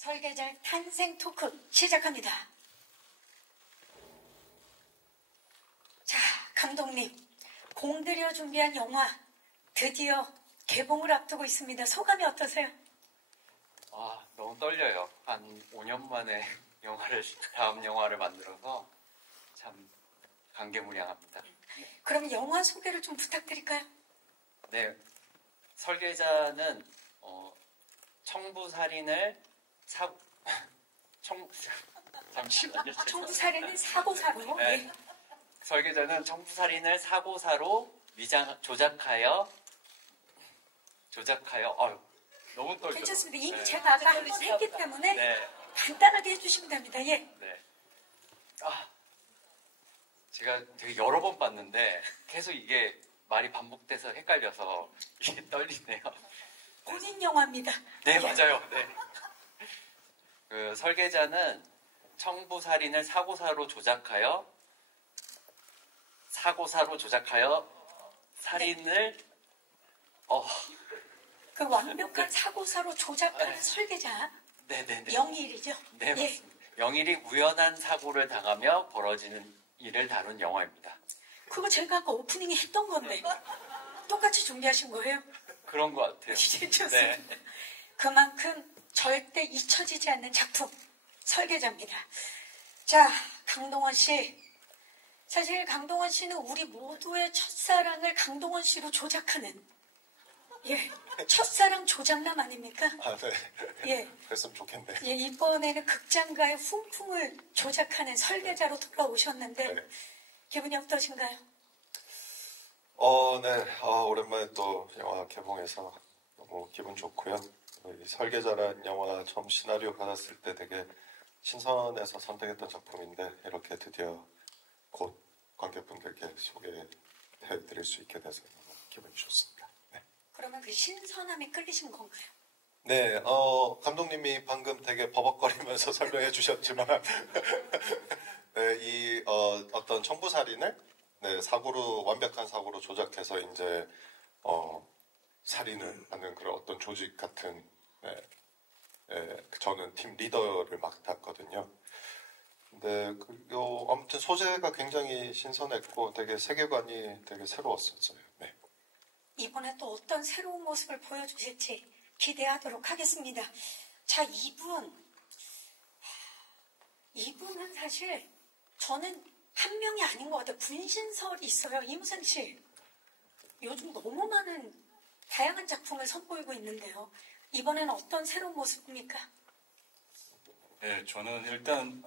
설계자 탄생 토크 시작합니다. 자, 감독님, 공들여 준비한 영화 드디어 개봉을 앞두고 있습니다. 소감이 어떠세요? 너무 떨려요. 한 5년 만에 다음 영화를 만들어서 참 감개무량합니다. 네. 그럼 영화 소개를 좀 부탁드릴까요? 네, 설계자는 청부살인을 잠시만요. 청부살인을 사고사로. 네. 설계자는 청부살인을 사고사로 조작하여 너무 떨죠. 괜찮습니다. 이미 네. 제가 아까 한 번 했기 때문에 네. 간단하게 해주시면 됩니다. 예. 네. 제가 되게 여러 번 봤는데 계속 이게 말이 반복돼서 헷갈려서 이게 떨리네요. 본인 영화입니다. 네, 맞아요. 네. 그 설계자는 청부살인을 사고사로 조작하여 살인을 그 완벽한 사고사로 조작하는 설계자. 네네네. 영일이죠. 네, 예. 맞습니다. 영일이 우연한 사고를 당하며 벌어지는 일을 다룬 영화입니다. 그거 제가 아까 오프닝에 했던 건데 똑같이 준비하신 거예요? 그런 것 같아요. 좋습니다. 네. 그만큼 절대 잊혀지지 않는 작품 설계자입니다. 자, 강동원 씨. 사실 강동원 씨는 우리 모두의 첫사랑을 강동원 씨로 조작하는 첫사랑 조작남 아닙니까? 네. 예. 그랬으면 좋겠네요. 예, 이번에는 극장가의 훈풍을 조작하는 설계자로 돌아오셨는데 네. 기분이 어떠신가요? 네. 오랜만에 또 영화 개봉해서 너무 기분 좋고요. 이 설계자란 영화 처음 시나리오 받았을 때 되게 신선해서 선택했던 작품인데 이렇게 드디어 곧 관객분들께 소개해드릴 수 있게 돼서 너무 기분이 좋습니다. 네. 그러면 그 신선함이 끌리신 건가요? 네, 감독님이 방금 되게 버벅거리면서 설명해 주셨지만, 네, 어떤 청부살인을, 완벽한 사고로 조작해서 이제, 살인을 하는 그런 어떤 조직 같은, 저는 팀 리더를 맡았거든요. 근데, 아무튼 소재가 굉장히 신선했고, 되게 세계관이 되게 새로웠었어요. 네. 이번에 또 어떤 새로운 모습을 보여주실지 기대하도록 하겠습니다. 자, 이분은 사실 저는 한 명이 아닌 것 같아요. 분신설이 있어요. 이무선 씨. 요즘 너무 많은 다양한 작품을 선보이고 있는데요. 이번에는 어떤 새로운 모습입니까? 네, 저는 일단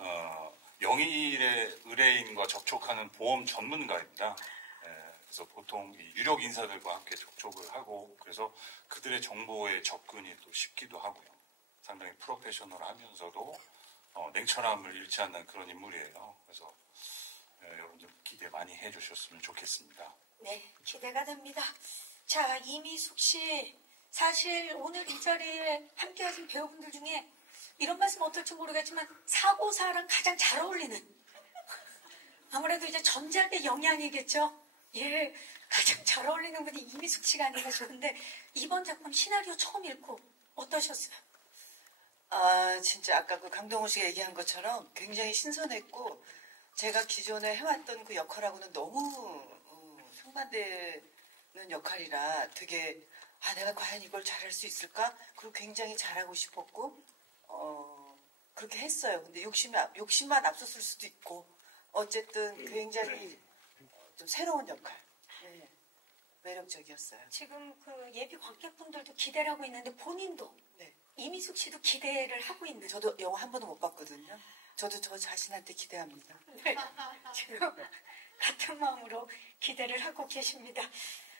영일의 의뢰인과 접촉하는 보험 전문가입니다. 그래서 보통 유력 인사들과 함께 접촉을 하고 그래서 그들의 정보에 접근이 또 쉽기도 하고요. 상당히 프로페셔널하면서도 냉철함을 잃지 않는 그런 인물이에요. 그래서 여러분들 기대 많이 해주셨으면 좋겠습니다. 네, 기대가 됩니다. 자, 이미숙 씨, 사실 오늘 이 자리에 함께하신 배우분들 중에 이런 말씀 어떨지 모르겠지만 사고사랑 가장 잘 어울리는 아무래도 이제 전작의 영향이겠죠. 예, 가장 잘 어울리는 분이 이미숙 씨가 아닌가 싶은데 이번 작품 시나리오 처음 읽고 어떠셨어요? 진짜 아까 그 강동원 씨가 얘기한 것처럼 굉장히 신선했고 제가 기존에 해왔던 그 역할하고는 너무 상반되는 역할이라 되게 내가 과연 이걸 잘할 수 있을까? 그리고 굉장히 잘하고 싶었고 그렇게 했어요. 근데 욕심만 앞섰을 수도 있고 어쨌든 굉장히 좀 새로운 역할. 네, 매력적이었어요. 지금 그 예비 관객분들도 기대를 하고 있는데 본인도 네. 이미숙 씨도 기대를 하고 있는. 저도 영화 한 번도 못 봤거든요. 저도 저 자신한테 기대합니다. 네, 지금 같은 마음으로 기대를 하고 계십니다.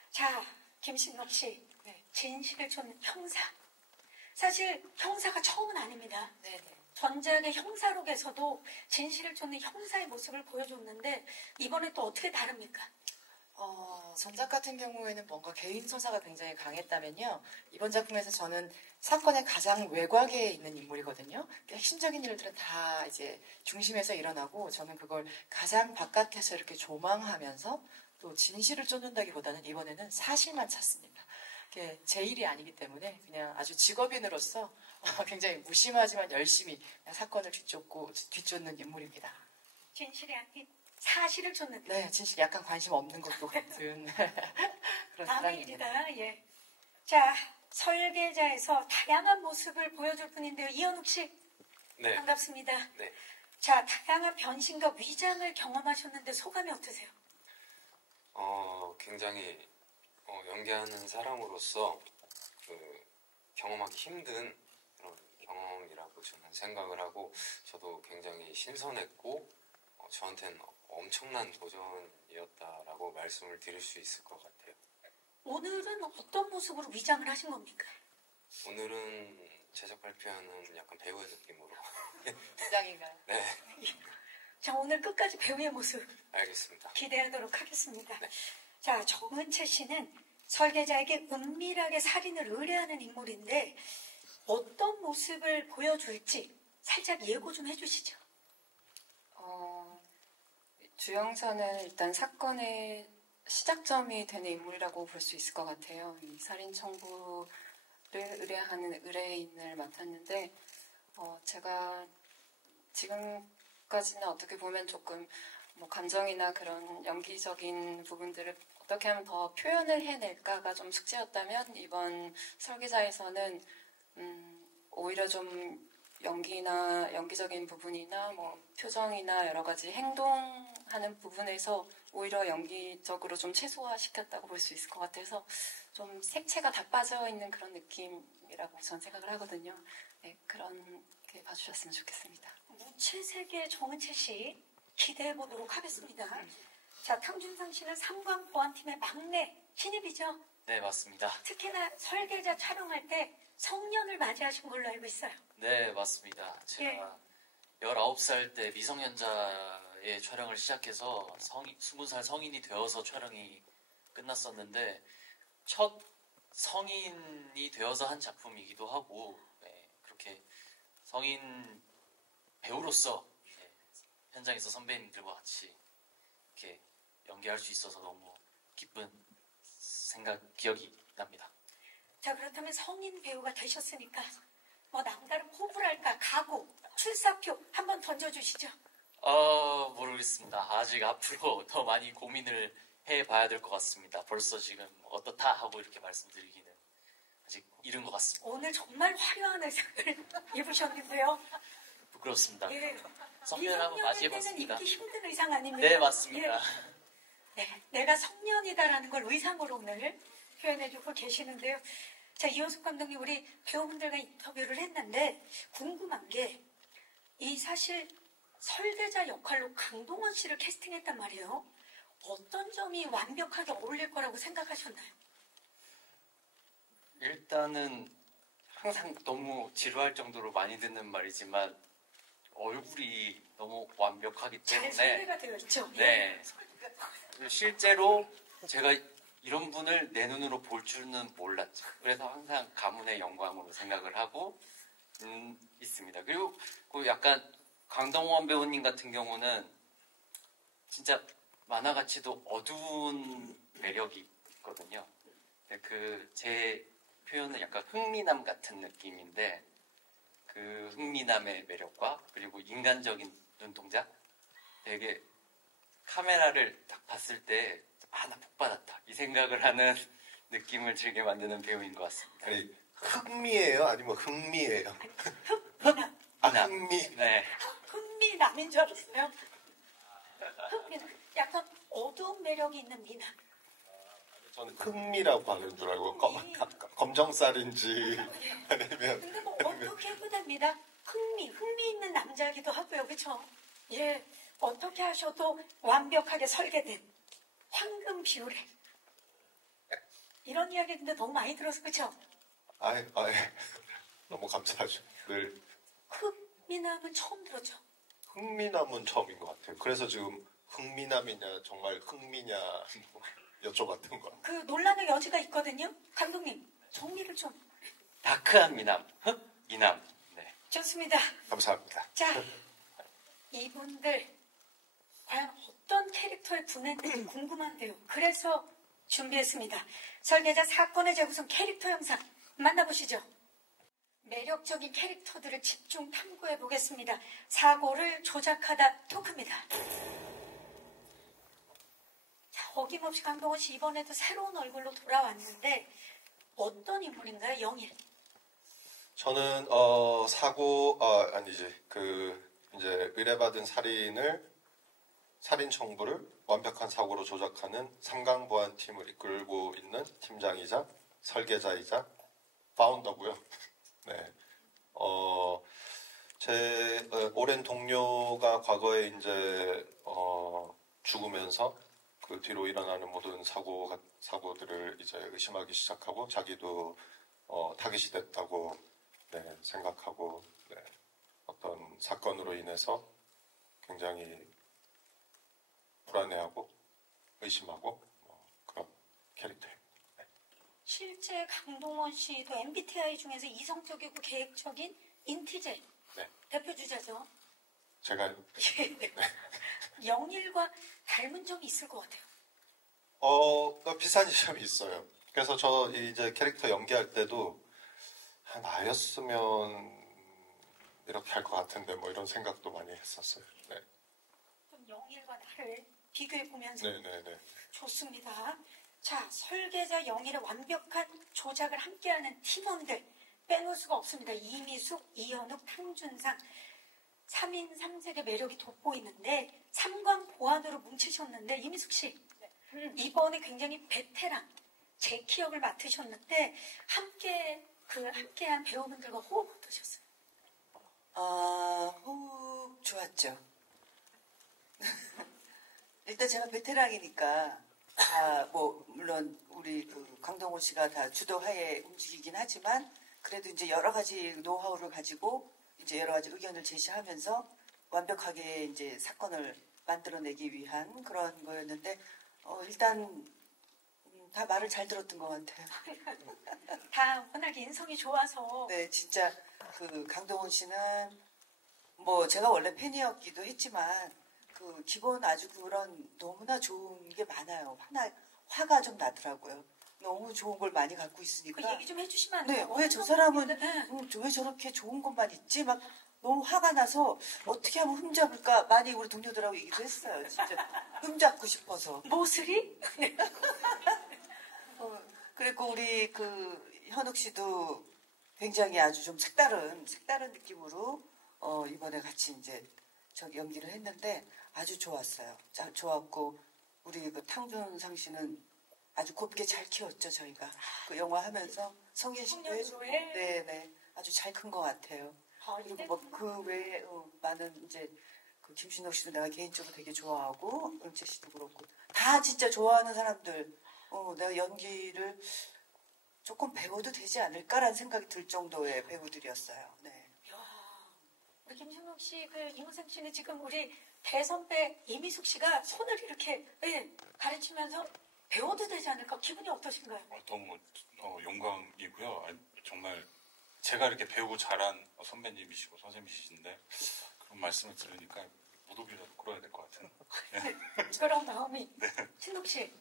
자, 김신록 씨, 진실을 쫓는 형사. 사실 형사가 처음은 아닙니다. 네네. 전작의 형사록에서도 진실을 쫓는 형사의 모습을 보여줬는데 이번에 또 어떻게 다릅니까? 전작 같은 경우에는 뭔가 개인 서사가 굉장히 강했다면요. 이번 작품에서 저는 사건의 가장 외곽에 있는 인물이거든요. 핵심적인 일들은 다 이제 중심에서 일어나고 저는 그걸 가장 바깥에서 이렇게 조망하면서 또 진실을 쫓는다기보다는 이번에는 사실만 찾습니다. 제 일이 아니기 때문에 그냥 아주 직업인으로서 굉장히 무심하지만 열심히 사건을 뒤쫓는 인물입니다. 진실이 아닌 사실을 쫓는. 네, 진실 약간 관심 없는 것도 같은 그런 다음의 사람입니다. 일이다. 예. 자, 설계자에서 다양한 모습을 보여줄 뿐인데요. 이현욱 씨, 네. 반갑습니다. 네. 자, 다양한 변신과 위장을 경험하셨는데 소감이 어떠세요? 굉장히 연기하는 사람으로서 경험하기 힘든 그런 경험이라고 저는 생각을 하고 저도 굉장히 신선했고 저한테는 엄청난 도전이었다라고 말씀을 드릴 수 있을 것 같아요. 오늘은 어떤 모습으로 위장을 하신 겁니까? 오늘은 제작 발표하는 약간 배우의 느낌으로. 부장인가요? 네, 자, 오늘 끝까지 배우의 모습 알겠습니다. 기대하도록 하겠습니다. 네. 자, 정은채 씨는 설계자에게 은밀하게 살인을 의뢰하는 인물인데 어떤 모습을 보여줄지 살짝 예고 좀 해주시죠. 주영선은 일단 사건의 시작점이 되는 인물이라고 볼 수 있을 것 같아요. 이 살인 청부를 의뢰하는 의뢰인을 맡았는데 제가 지금까지는 어떻게 보면 조금 감정이나 그런 연기적인 부분들을 어떻게 하면 더 표현을 해낼까가 좀 숙제였다면 이번 설계자에서는 오히려 좀 연기적인 부분이나 표정이나 여러 가지 행동하는 부분에서 오히려 연기적으로 좀 최소화시켰다고 볼 수 있을 것 같아서 좀 색채가 다 빠져 있는 그런 느낌이라고 저는 생각을 하거든요. 네, 그렇게 봐주셨으면 좋겠습니다. 무채색의 정은채 씨 기대해 보도록 하겠습니다. 자, 탕준상 씨는 삼광보안팀의 막내 신입이죠. 네, 맞습니다. 특히나 설계자 촬영할 때 성년을 맞이하신 걸로 알고 있어요. 네, 맞습니다. 제가 19살 때 미성년자의 촬영을 시작해서 20살 성인이 되어서 촬영이 끝났었는데 첫 성인이 되어서 한 작품이기도 하고 그렇게 성인 배우로서 현장에서 선배님들과 같이 이렇게 연기할 수 있어서 너무 기쁜 기억이 납니다. 자, 그렇다면 성인 배우가 되셨으니까 남다른 포부랄까 각오, 출사표 한번 던져주시죠. 모르겠습니다. 아직 앞으로 더 많이 고민을 해봐야 될 것 같습니다. 벌써 지금 어떻다 하고 이렇게 말씀드리기는 아직 이른 것 같습니다. 오늘 정말 화려한 의상을 입으셨는데요. 부끄럽습니다. 예. 성년 한번 때는 맞이해봤습니다. 입기 힘든 의상 아닙니까? 네, 맞습니다. 예. 네, 내가 성년이다라는 걸 의상으로 오늘 표현해주고 계시는데요. 자, 이호숙 감독님, 우리 배우분들과 인터뷰를 했는데 궁금한 게 이 사실 설계자 역할로 강동원 씨를 캐스팅했단 말이에요. 어떤 점이 완벽하게 어울릴 거라고 생각하셨나요? 일단은 항상 너무 지루할 정도로 많이 듣는 말이지만 얼굴이 너무 완벽하기 잘 때문에 설계가 되어 있죠. 네. 실제로 제가 이런 분을 내 눈으로 볼 줄은 몰랐죠. 그래서 항상 가문의 영광으로 생각을 하고 있습니다. 그리고 그 약간 강동원 배우님 같은 경우는 진짜 만화같이도 어두운 매력이 있거든요. 제 표현은 약간 흥미남 같은 느낌인데 그 흥미남의 매력과 그리고 인간적인 눈동자 되게 카메라를 딱 봤을 때 나 복 받았다 이 생각을 하는 느낌을 들게 만드는 배우인 것 같습니다. 아니, 흥미예요? 아니면 흥미예요? 흥미남. 흥미. 네. 흥미남인 줄 알았어요. 흥미남. 약간 어두운 매력이 있는 미남. 저는 흥미라고 하는 줄 알고 검정살인지 아니면 근데 어떻게 해도 됩니다. 흥미 있는 남자이기도 하고요. 그렇죠? 예, 어떻게 하셔도 완벽하게 설계된 황금 비율에 이런 이야기 근데 너무 많이 들어서 그렇죠? 아예 너무 감사하죠. 늘 흥미남은 처음 들었죠. 흥미남은 처음인 것 같아요. 그래서 지금 흥미남이냐 정말 흥미냐 여쭤봤던 거야. 그 논란의 여지가 있거든요. 감독님 정리를 좀. 다크한 미남, 미남. 네. 좋습니다. 감사합니다. 자, 이분들 과연 어떤 캐릭터에 분했는지 궁금한데요. 그래서 준비했습니다. 설계자 사건의 재구성 캐릭터 영상 만나보시죠. 매력적인 캐릭터들을 집중 탐구해 보겠습니다. 사고를 조작하다 토크입니다. 자, 어김없이 강동원 씨 이번에도 새로운 얼굴로 돌아왔는데 어떤 인물인가요? 영일. 저는 이제 의뢰받은 살인 청부를 완벽한 사고로 조작하는 삼강보안 팀을 이끌고 있는 팀장이자 설계자이자 파운더고요. 네. 제 오랜 동료가 과거에 이제 죽으면서 그 뒤로 일어나는 모든 사고들을 이제 의심하기 시작하고 자기도 타깃이 됐다고 네, 생각하고 네, 어떤 사건으로 인해서 굉장히 불안해하고 의심하고 그런 캐릭터예요. 네. 실제 강동원 씨도 MBTI 중에서 이성적이고 계획적인 인티제 네. 대표 주자죠. 제가 영일과 닮은 점이 있을 것 같아요. 비슷한 지점이 있어요. 그래서 저 이제 캐릭터 연기할 때도 나였으면 이렇게 할 것 같은데 뭐 이런 생각도 많이 했었어요. 네. 그럼 영일과 나를 비교해 보면서 네네네. 좋습니다. 자, 설계자 영일의 완벽한 조작을 함께하는 팀원들 빼놓을 수가 없습니다. 이미숙, 이현욱, 탕준상 3인 3색의 매력이 돋보이는데 삼관 보안으로 뭉치셨는데 이미숙 씨 이번에 굉장히 베테랑 제키 역을 맡으셨는데 함께한 배우분들과 호흡 어떠셨어요? 호흡 좋았죠. 일단 제가 베테랑이니까 물론 우리 강동원 씨가 다 주도하에 움직이긴 하지만 그래도 이제 여러 가지 노하우를 가지고 이제 여러 가지 의견을 제시하면서 완벽하게 이제 사건을 만들어내기 위한 그런 거였는데 일단 다 말을 잘 들었던 것 같아요. 다 워낙에 인성이 좋아서. 네, 진짜 강동원 씨는 뭐 제가 원래 팬이었기도 했지만 기본 아주 그런 너무나 좋은 게 많아요. 화가 좀 나더라고요. 너무 좋은 걸 많이 갖고 있으니까. 그 얘기 좀 해주시면 안 네, 돼요? 왜 저 사람은 왜 저렇게 좋은 것만 있지? 막 너무 화가 나서 어떻게 하면 흠잡을까? 많이 우리 동료들하고 얘기도 했어요. 진짜 흠잡고 싶어서. 모슬이? 그리고 우리 현욱 씨도 굉장히 아주 좀 색다른 느낌으로 이번에 같이 이제 연기를 했는데 아주 좋았어요. 좋았고 우리 탕준상 씨는 아주 곱게 잘 키웠죠 저희가 그 영화 하면서 성인식도 해주고 네네 아주 잘 큰 것 같아요. 그리고 뭐 그 외에 많은 이제 김신욱 씨도 내가 개인적으로 되게 좋아하고 은채 씨도 그렇고 다 진짜 좋아하는 사람들 내가 연기를 조금 배워도 되지 않을까라는 생각이 들 정도의 배우들이었어요. 네. 우리 김신욱 씨, 이문상 씨는 지금 우리 대선배 이미숙 씨가 손을 이렇게 가르치면서 배워도 되지 않을까? 기분이 어떠신가요? 너무 영광이고요. 정말 제가 이렇게 배우고 자란 선배님이시고 선생님이신데 그런 말씀을 들으니까 무릎이라도 꿇어야 될 것 같은. 그런 마음이. 네. 신욱 씨.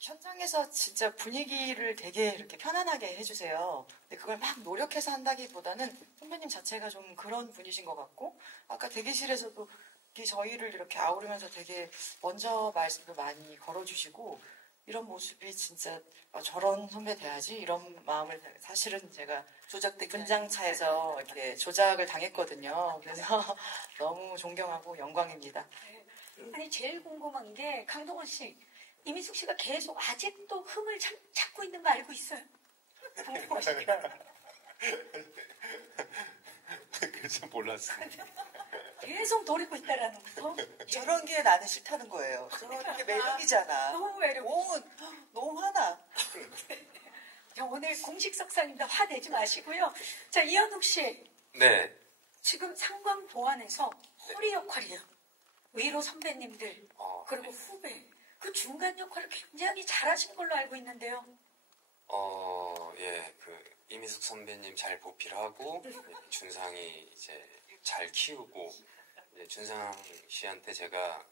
현장에서 진짜 분위기를 되게 이렇게 편안하게 해주세요. 근데 그걸 막 노력해서 한다기보다는 선배님 자체가 좀 그런 분이신 것 같고 아까 대기실에서도 저희를 이렇게 아우르면서 되게 먼저 말씀도 많이 걸어주시고 이런 모습이 진짜 저런 선배 돼야지 이런 마음을 사실은 제가 분장차에서 이렇게 조작을 당했거든요. 그래서 너무 존경하고 영광입니다. 아니 제일 궁금한 게 강동원 씨 이미숙 씨가 계속 아직도 흠을 찾고 있는 거 알고 있어요? 그래서 몰랐어요. 계속 노리고 있다라는 거. 저런 게 나는 싫다는 거예요. 저런 게 매력이잖아. 너무 매력. 너무 화나. 자, 오늘 공식 석상입니다. 화내지 마시고요. 자, 이현욱 씨. 네. 지금 상관 보안에서 허리 역할이에요. 위로 선배님들 그리고 후배. 그 중간 역할을 굉장히 잘하신 걸로 알고 있는데요. 예, 이미숙 선배님 잘 보필하고 준상이 이제 잘 키우고 이제 준상 씨한테 제가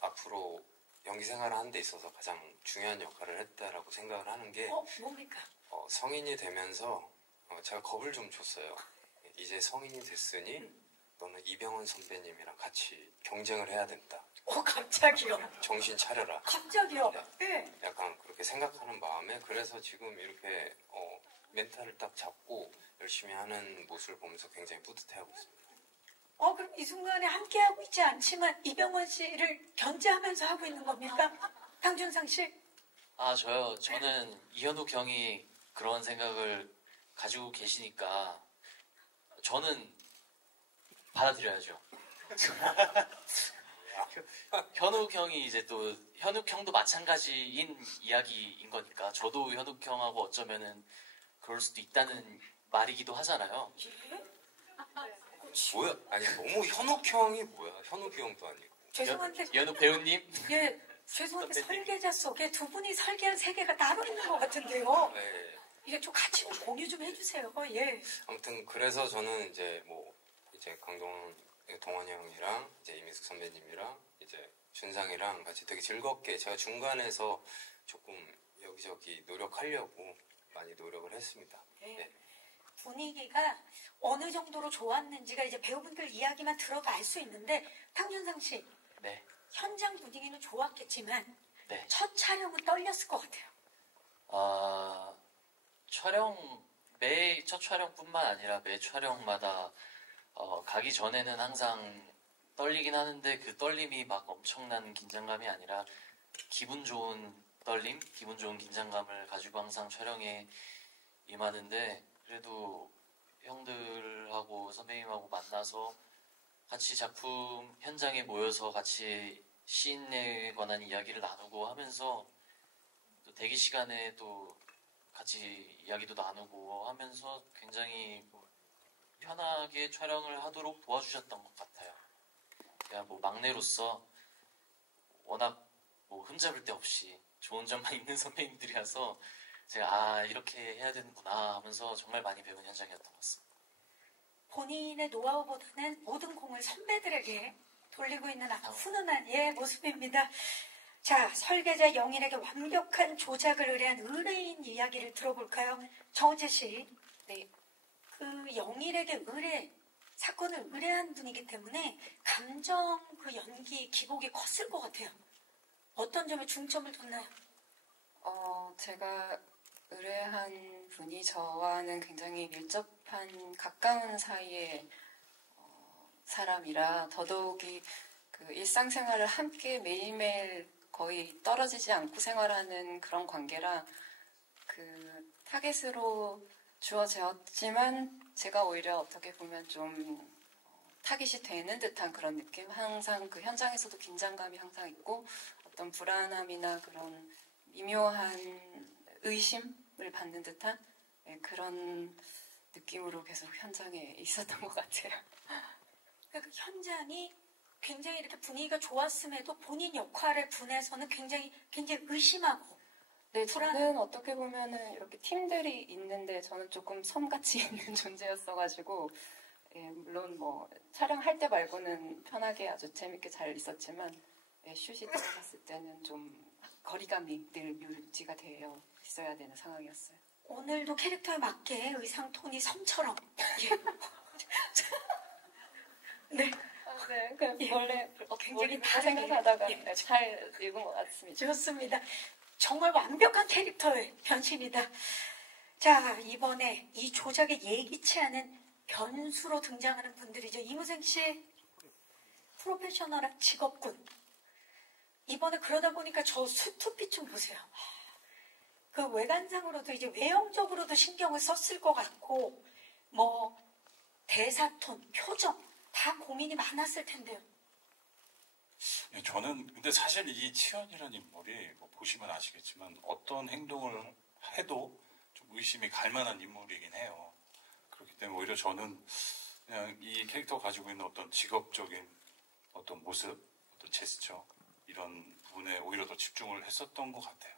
앞으로 연기 생활을 하는 데 있어서 가장 중요한 역할을 했다라고 생각을 하는 게 뭡니까? 성인이 되면서 제가 겁을 좀 줬어요. 이제 성인이 됐으니 너는 이병헌 선배님이랑 같이 경쟁을 해야 된다. 갑자기요. 정신 차려라. 갑자기요. 예. 약간 그렇게 생각하는 마음에 그래서 지금 이렇게 멘탈을 딱 잡고 열심히 하는 모습을 보면서 굉장히 뿌듯해하고 있습니다. 그럼 이 순간에 함께하고 있지 않지만 이병헌 씨를 견제하면서 하고 있는 겁니까? 강준상 씨? 저요. 저는 이현욱 형이 그런 생각을 가지고 계시니까 저는 받아들여야죠. 현욱 형이 이제 또 현욱 형도 마찬가지인 이야기인 거니까 저도 현욱 형하고 어쩌면은 그럴 수도 있다는 말이기도 하잖아요. 뭐야? 아니 너무 현욱 형이 뭐야? 현욱이 형도 아니고. 죄송한데. 현욱 배우님? 예. 죄송한데 설계자 속에 두 분이 설계한 세계가 따로 있는 것 같은데요. 네. 이게 좀 같이 공유 좀 해주세요. 예. 아무튼 그래서 저는 이제 이제 동원이 형이랑 이제 이민숙 선배님이랑 이제 준상이랑 같이 되게 즐겁게 제가 중간에서 조금 여기저기 노력하려고 많이 노력을 했습니다. 네. 네. 분위기가 어느 정도로 좋았는지가 이제 배우분들 이야기만 들어도 알 수 있는데 강준상 씨. 네. 현장 분위기는 좋았겠지만 네. 첫 촬영은 떨렸을 것 같아요. 매 첫 촬영뿐만 아니라 매 촬영마다 가기 전에는 항상 떨리긴 하는데 그 떨림이 막 엄청난 긴장감이 아니라 기분 좋은 떨림, 기분 좋은 긴장감을 가지고 항상 촬영에 임하는데 그래도 형들하고 선배님하고 만나서 같이 작품 현장에 모여서 같이 씬에 관한 이야기를 나누고 하면서 또 대기 시간에 또 같이 이야기도 나누고 하면서 굉장히 편하게 촬영을 하도록 도와주셨던 것 같아요. 제가 막내로서 워낙 흠잡을 데 없이 좋은 점만 있는 선배님들이라서 제가 이렇게 해야 되는구나 하면서 정말 많이 배운 현장이었던 것 같습니다. 본인의 노하우보다는 모든 공을 선배들에게 돌리고 있는 아주 훈훈한 모습입니다. 자, 설계자 영일에게 완벽한 조작을 의뢰한 의뢰인 이야기를 들어볼까요? 정은채 씨. 네. 그 영일에게 사건을 의뢰한 분이기 때문에 감정 그 연기 기복이 컸을 것 같아요. 어떤 점에 중점을 뒀나요? 제가 의뢰한 분이 저와는 굉장히 밀접한 가까운 사이의 사람이라 더더욱이 그 일상생활을 함께 매일매일 거의 떨어지지 않고 생활하는 그런 관계라 그 타겟으로 주어졌지만 제가 오히려 어떻게 보면 좀 타깃이 되는 듯한 그런 느낌. 항상 그 현장에서도 긴장감이 항상 있고 어떤 불안함이나 그런 미묘한 의심을 받는 듯한 그런 느낌으로 계속 현장에 있었던 것 같아요. 그 현장이 굉장히 이렇게 분위기가 좋았음에도 본인 역할의 분에서는 굉장히 의심하고. 네, 저는 어떻게 보면은 이렇게 팀들이 있는데 저는 조금 섬같이 있는 존재였어가지고 물론 촬영할 때 말고는 편하게 아주 재밌게 잘 있었지만 슛이 들어갔을 때는 좀 거리감이 늘 유지가 되어 있어야 되는 상황이었어요. 오늘도 캐릭터에 맞게 의상 톤이 섬처럼. 네. 네, 원래 굉장히 다르게 생각하다가 잘 읽은 것 같습니다. 좋습니다. 정말 완벽한 캐릭터의 변신이다. 자, 이번에 이 조작에 예기치 않은 변수로 등장하는 분들이죠. 이무생 씨, 프로페셔널한 직업군. 이번에 그러다 보니까 저 수트핏 좀 보세요. 그 외관상으로도 이제 외형적으로도 신경을 썼을 것 같고, 대사톤, 표정 다 고민이 많았을 텐데요. 저는 근데 사실 이 치현이라는 인물이 보시면 아시겠지만 어떤 행동을 해도 좀 의심이 갈 만한 인물이긴 해요. 그렇기 때문에 오히려 저는 그냥 이 캐릭터가 가지고 있는 어떤 직업적인 어떤 모습, 어떤 제스처 이런 부분에 오히려 더 집중을 했었던 것 같아요.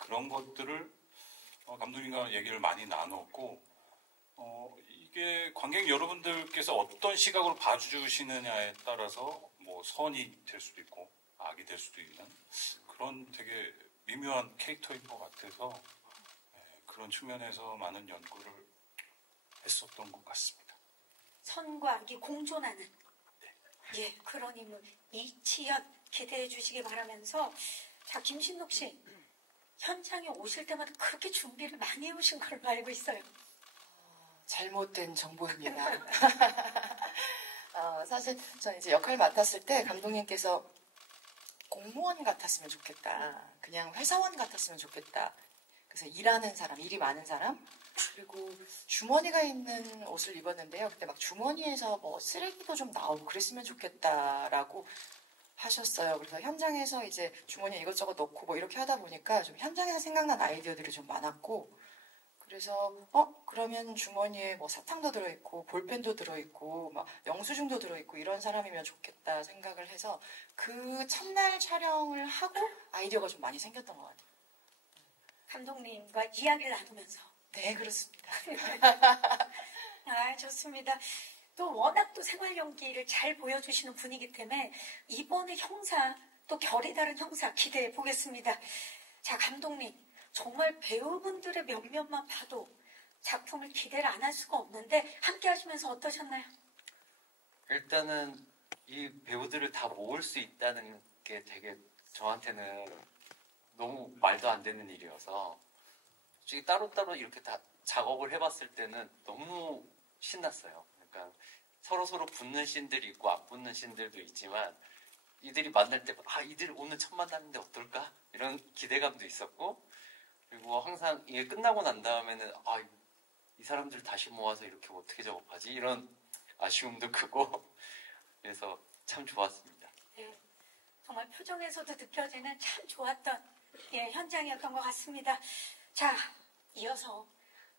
그런 것들을 감독님과 얘기를 많이 나눴고 이게 관객 여러분들께서 어떤 시각으로 봐주시느냐에 따라서 선이 될 수도 있고 악이 될 수도 있는 그런 되게 미묘한 캐릭터인 것 같아서 그런 측면에서 많은 연구를 했었던 것 같습니다. 선과 악이 공존하는 예, 그런 인물 이치현 기대해 주시기 바라면서 자, 김신록 씨 현장에 오실 때마다 그렇게 준비를 많이 해오신 걸로 알고 있어요. 잘못된 정보입니다. 사실 저는 이제 역할 맡았을 때 감독님께서 공무원 같았으면 좋겠다. 그냥 회사원 같았으면 좋겠다. 그래서 일하는 사람, 일이 많은 사람, 그리고 주머니가 있는 옷을 입었는데요. 그때 막 주머니에서 뭐 쓰레기도 좀 나오고 그랬으면 좋겠다라고 하셨어요. 그래서 현장에서 이제 주머니에 이것저것 넣고 뭐 이렇게 하다 보니까 좀 현장에서 생각난 아이디어들이 좀 많았고, 그래서 그러면 주머니에 뭐 사탕도 들어있고 볼펜도 들어있고 막 영수증도 들어있고 이런 사람이면 좋겠다 생각을 해서 그 첫날 촬영을 하고 아이디어가 좀 많이 생겼던 것 같아요. 감독님과 이야기를 나누면서 네, 그렇습니다. 아, 좋습니다. 또 워낙 또 생활 연기를 잘 보여주시는 분이기 때문에 이번에 형사 또 결이 다른 형사 기대해 보겠습니다. 자, 감독님 정말 배우분들의 면면만 봐도 작품을 기대를 안 할 수가 없는데 함께 하시면서 어떠셨나요? 일단은 이 배우들을 다 모을 수 있다는 게 되게 저한테는 너무 말도 안 되는 일이어서 솔직히 따로따로 이렇게 다 작업을 해봤을 때는 너무 신났어요. 그러니까 서로 붙는 씬들이 있고 안 붙는 씬들도 있지만 이들이 만날 때 이들 오늘 처음 만났는데 어떨까? 이런 기대감도 있었고, 그리고 항상 이게 끝나고 난 다음에는 이 사람들 다시 모아서 이렇게 어떻게 작업하지? 이런 아쉬움도 크고 그래서 참 좋았습니다. 네, 정말 표정에서도 느껴지는 참 좋았던 현장이었던 것 같습니다. 자, 이어서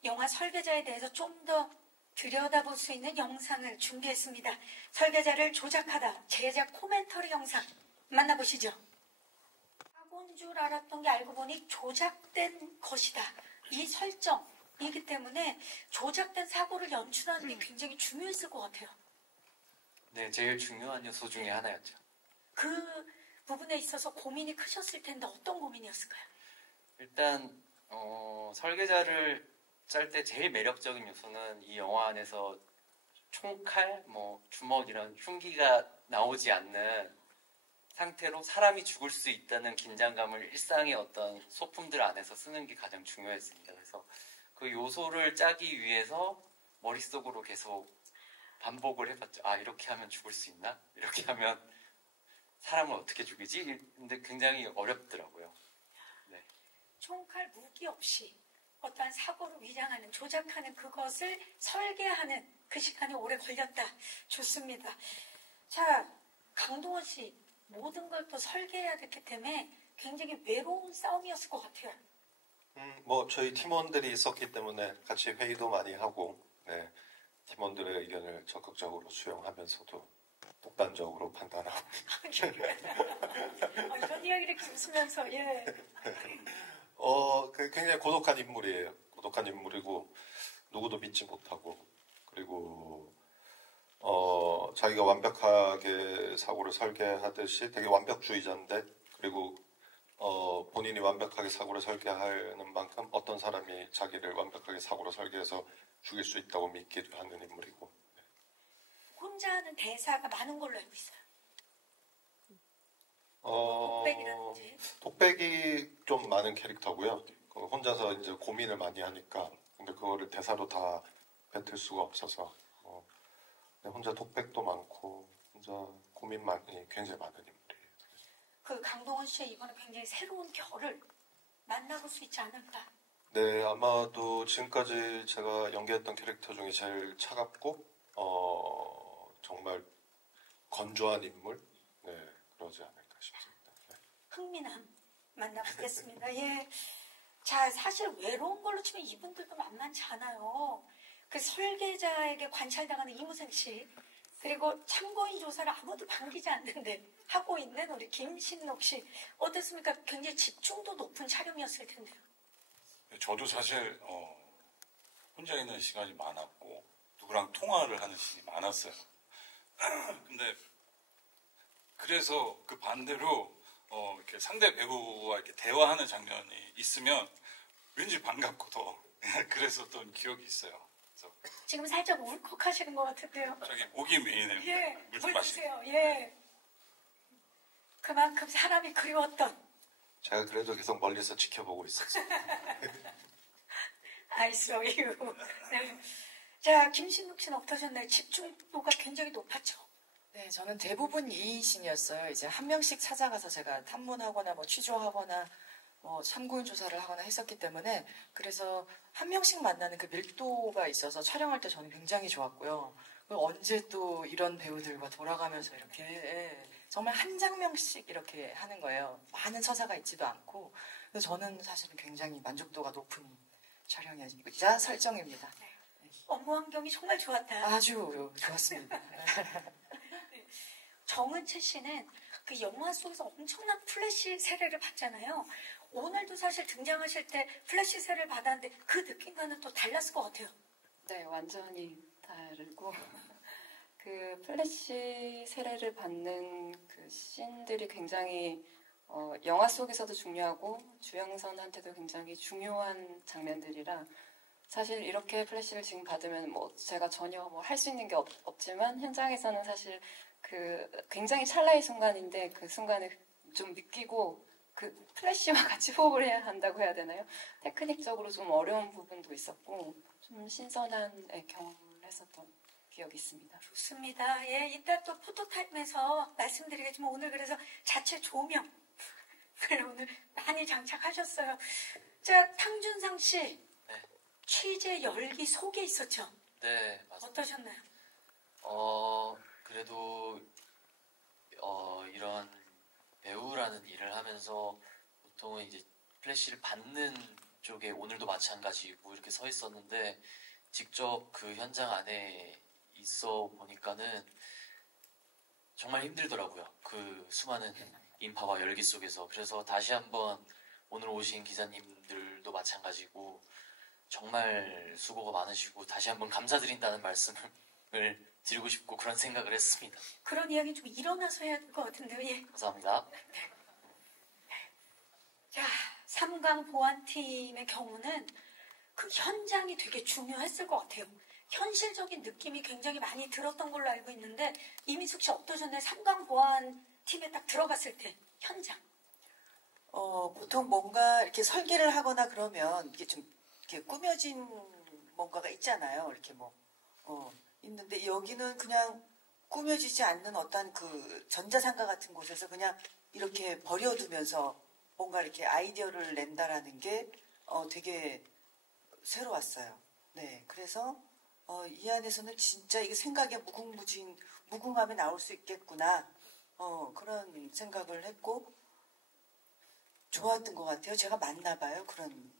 영화 설계자에 대해서 좀 더 들여다볼 수 있는 영상을 준비했습니다. 설계자를 조작하다 제작 코멘터리 영상 만나보시죠. 사고인 줄 알았던 게 알고 보니 조작된 것이다. 이 설정이기 때문에 조작된 사고를 연출하는 게 굉장히 중요했을 것 같아요. 네, 제일 중요한 요소 중에 하나였죠. 그 부분에 있어서 고민이 크셨을 텐데 어떤 고민이었을까요? 일단 설계자를 짤 때 제일 매력적인 요소는 이 영화 안에서 총칼, 주먹 이런 흉기가 나오지 않는 상태로 사람이 죽을 수 있다는 긴장감을 일상의 어떤 소품들 안에서 쓰는 게 가장 중요했습니다. 그래서 그 요소를 짜기 위해서 머릿속으로 계속 반복을 해봤죠. 이렇게 하면 죽을 수 있나? 이렇게 하면 사람을 어떻게 죽이지? 근데 굉장히 어렵더라고요. 네. 총칼 무기 없이 어떠한 사고를 위장하는, 조작하는 그것을 설계하는 그 시간이 오래 걸렸다. 좋습니다. 자, 강동원 씨 모든 걸 또 설계해야 됐기 때문에 굉장히 외로운 싸움이었을 것 같아요. 저희 팀원들이 있었기 때문에 같이 회의도 많이 하고, 네, 팀원들의 의견을 적극적으로 수용하면서도 독단적으로 판단하고. 이런 이야기를 이렇게 웃으면서, 예. 굉장히 고독한 인물이에요. 고독한 인물이고, 누구도 믿지 못하고, 그리고, 자기가 완벽하게 사고를 설계하듯이 되게 완벽주의자인데, 그리고, 본인이 완벽하게 사고를 설계하는 만큼 어떤 사람이 자기를 완벽하게 사고를 설계해서 죽일 수 있다고 믿기도 하는 인물이고. 혼자 하는 대사가 많은 걸로 알고 있어요. 독백이라든지. 독백이 좀 많은 캐릭터고요. 혼자서 이제 고민을 많이 하니까, 근데 그거를 대사로 다 뱉을 수가 없어서, 혼자 독백도 많고, 혼자 고민만이 굉장히 많은 인물이에요. 그 강동원 씨의 이번에 굉장히 새로운 결을 만나볼 수 있지 않을까? 네, 아마도 지금까지 제가 연기했던 캐릭터 중에 제일 차갑고, 정말 건조한 인물? 네, 그러지 않을까 싶습니다. 네. 흥미남 만나보겠습니다. 예. 자, 사실 외로운 걸로 치면 이분들도 만만치 않아요. 그 설계자에게 관찰당하는 이무생 씨, 그리고 참고인 조사를 아무도 반기지 않는데 하고 있는 우리 김신록 씨, 어땠습니까? 굉장히 집중도 높은 촬영이었을 텐데요. 저도 사실 혼자 있는 시간이 많았고 누구랑 통화를 하는 시간이 많았어요. 근데 그래서 그 반대로 이렇게 상대 배우와 이렇게 대화하는 장면이 있으면 왠지 반갑고 더 그랬었던 기억이 있어요. 그래서 지금 살짝 울컥하시는 것 같은데요. 저기 목이 메이네요. 예, 물 좀 물 마시고. 드세요. 예. 그만큼 사람이 그리웠던 제가 그래도 계속 멀리서 지켜보고 있었어요. I saw you. 네. 자, 김신욱 씨는 어떠셨나요? 집중도가 굉장히 높았죠. 네, 저는 대부분 2인신이었어요. 이제 한 명씩 찾아가서 제가 탐문하거나 뭐 취조하거나 뭐 참고인 조사를 하거나 했었기 때문에 그래서 한 명씩 만나는 그 밀도가 있어서 촬영할 때 저는 굉장히 좋았고요. 언제 또 이런 배우들과 돌아가면서 이렇게 정말 한 장면씩 이렇게 하는 거예요. 많은 서사가 있지도 않고. 그래서 저는 사실은 굉장히 만족도가 높은 촬영이자 설정입니다. 업무 환경이 정말 좋았다. 아주 좋았습니다. 정은채 씨는 그 영화 속에서 엄청난 플래시 세례를 받잖아요. 오늘도 사실 등장하실 때 플래시 세례를 받았는데 그 느낌과는 또 달랐을 것 같아요. 네, 완전히 다르고 그 플래시 세례를 받는 그 씬들이 굉장히 영화 속에서도 중요하고 주영선한테도 굉장히 중요한 장면들이라 사실 이렇게 플래시를 지금 받으면 뭐 제가 전혀 뭐 할 수 있는 게 없지만 현장에서는 사실 그 굉장히 찰나의 순간인데 그 순간을 좀 느끼고 그 플래시와 같이 호흡을 해야 한다고 해야 되나요? 테크닉적으로 좀 어려운 부분도 있었고 좀 신선한 경험을 했었던 기억이 있습니다. 좋습니다. 예, 이따 또 포토타임에서 말씀드리겠지만 오늘 그래서 자체 조명 오늘 많이 장착하셨어요. 자, 탕준상 씨. 네. 취재 열기 속에 있었죠? 네, 맞습니다. 어떠셨나요? 그래도 이런 배우라는 일을 하면서 보통은 이제 플래시를 받는 쪽에 오늘도 마찬가지고 이렇게 서 있었는데 직접 그 현장 안에 있어 보니까는 정말 힘들더라고요. 그 수많은 인파와 열기 속에서. 그래서 다시 한번 오늘 오신 기자님들도 마찬가지고 정말 수고가 많으시고 다시 한번 감사드린다는 말씀을 드리고 싶고 그런 생각을 했습니다. 그런 이야기 좀 일어나서 해야 될 것 같은데요. 예. 감사합니다. 자, 삼강 보안팀의 경우는 그 현장이 되게 중요했을 것 같아요. 현실적인 느낌이 굉장히 많이 들었던 걸로 알고 있는데 이민숙 씨 어떠셨나요? 삼강 보안팀에 딱 들어갔을 때 현장. 보통 뭔가 이렇게 설계를 하거나 그러면 이게 좀 이렇게 꾸며진 뭔가가 있잖아요. 이렇게 있는데 여기는 그냥 꾸며지지 않는 어떤 그 전자상가 같은 곳에서 그냥 이렇게 버려두면서 뭔가 이렇게 아이디어를 낸다라는 게 되게 새로웠어요. 네, 그래서 이 안에서는 진짜 이게 생각에 무궁함이 나올 수 있겠구나. 그런 생각을 했고 좋았던 것 같아요. 제가 맞나 봐요. 그런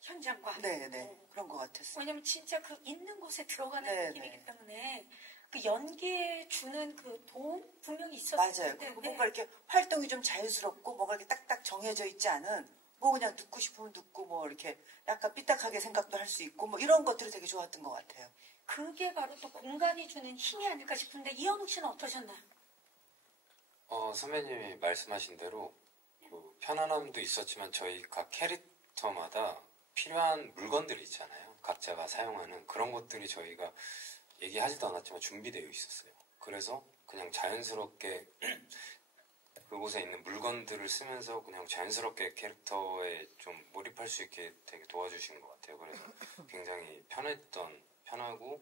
현장과. 네네 그런 것 같았어요. 왜냐면 진짜 그 있는 곳에 들어가는 네네. 느낌이기 때문에 그 연기에 주는 그 도움 분명히 있었을 맞아요. 텐데. 그리고 뭔가 이렇게 활동이 좀 자연스럽고 뭐가 이렇게 딱딱 정해져 있지 않은 뭐 그냥 듣고 싶으면 듣고 뭐 이렇게 약간 삐딱하게 생각도 할 수 있고 뭐 이런 것들이 되게 좋았던 것 같아요. 그게 바로 또 공간이 주는 힘이 아닐까 싶은데 이현욱 씨는 어떠셨나요? 선배님이 말씀하신 대로 그 편안함도 있었지만 저희 각 캐릭터마다 필요한 물건들이 있잖아요. 각자가 사용하는 그런 것들이 저희가 얘기하지도 않았지만 준비되어 있었어요. 그래서 그냥 자연스럽게 그곳에 있는 물건들을 쓰면서 그냥 자연스럽게 캐릭터에 좀 몰입할 수 있게 되게 도와주신 것 같아요. 그래서 굉장히 편하고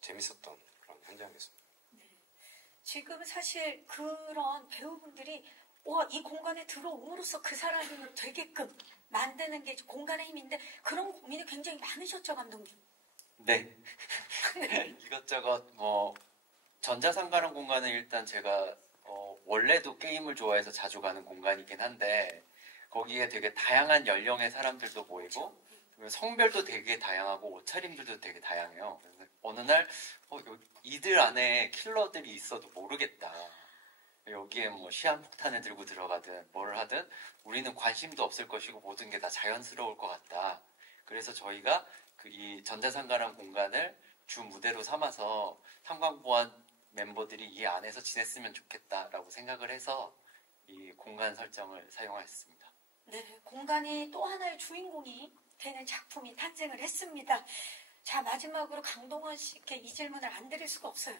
재밌었던 그런 현장이었습니다. 지금 사실 그런 배우분들이 이 공간에 들어옴으로써 그 사람을 되게끔 만드는 게 공간의 힘인데 그런 고민이 굉장히 많으셨죠, 감독님? 네. 이것저것 전자상가라는 공간은 일단 제가 원래도 게임을 좋아해서 자주 가는 공간이긴 한데 거기에 되게 다양한 연령의 사람들도 모이고 성별도 되게 다양하고 옷차림들도 되게 다양해요. 그래서 어느 날 이들 안에 킬러들이 있어도 모르겠다. 여기에 시한폭탄을 들고 들어가든 뭘 하든 우리는 관심도 없을 것이고 모든 게 다 자연스러울 것 같다. 그래서 저희가 이 전자상가라는 공간을 주 무대로 삼아서 삼광보안 멤버들이 이 안에서 지냈으면 좋겠다라고 생각을 해서 이 공간 설정을 사용하였습니다. 네, 공간이 또 하나의 주인공이 되는 작품이 탄생을 했습니다. 자, 마지막으로 강동원 씨께 이 질문을 안 드릴 수가 없어요.